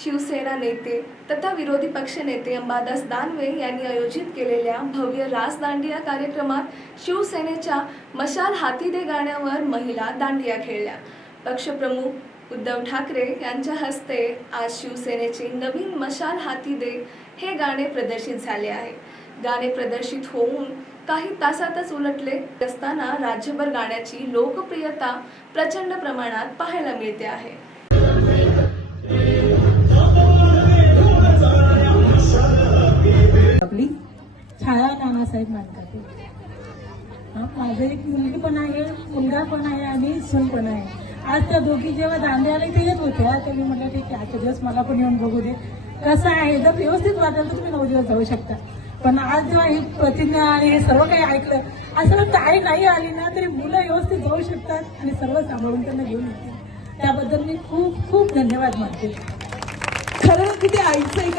शिवसेना नेते तथा विरोधी पक्षनेते अंबादास दानवे यांनी आयोजित केलेल्या भव्य रास दांडिया कार्यक्रमात शिवसेनेच्या मशाल हाती दे गाण्यावर महिला दांडिया खेळल्या. पक्षप्रमुख उद्धव ठाकरे यांच्या हस्ते आज शिवसेनेचे नवीन मशाल हाती दे हे गाणे प्रदर्शित झाले आहे. गाणे प्रदर्शित होऊन काही तासातच उलटले असताना राज्यभर गाण्याची लोकप्रियता प्रचंड प्रमाणात पाहायला मिळते आहे. आपली छाया नानासाहेब मानकाते माझं एक मुलगी पण आहे मुलगा पण आहे आणि सून पण आहे. आज त्या दोघी जेव्हा दांड्याला इथे येत होत्या तर मी म्हटलं ठीक आहे आजच्या दिवस मला पण येऊन बघू दे. कसं आहे जर व्यवस्थित वाटेल तर तुम्ही नऊ दिवस जाऊ शकता. पण आज जेव्हा ही प्रतिज्ञा आणि हे सर्व काही ऐकलं असं वाटतं आई नाही आली ना तरी मुलं व्यवस्थित जाऊ शकतात आणि सर्व सांभाळून त्यांना घेऊन येतील. त्याबद्दल मी खूप खूप धन्यवाद मानते. खरं किती ते आईचं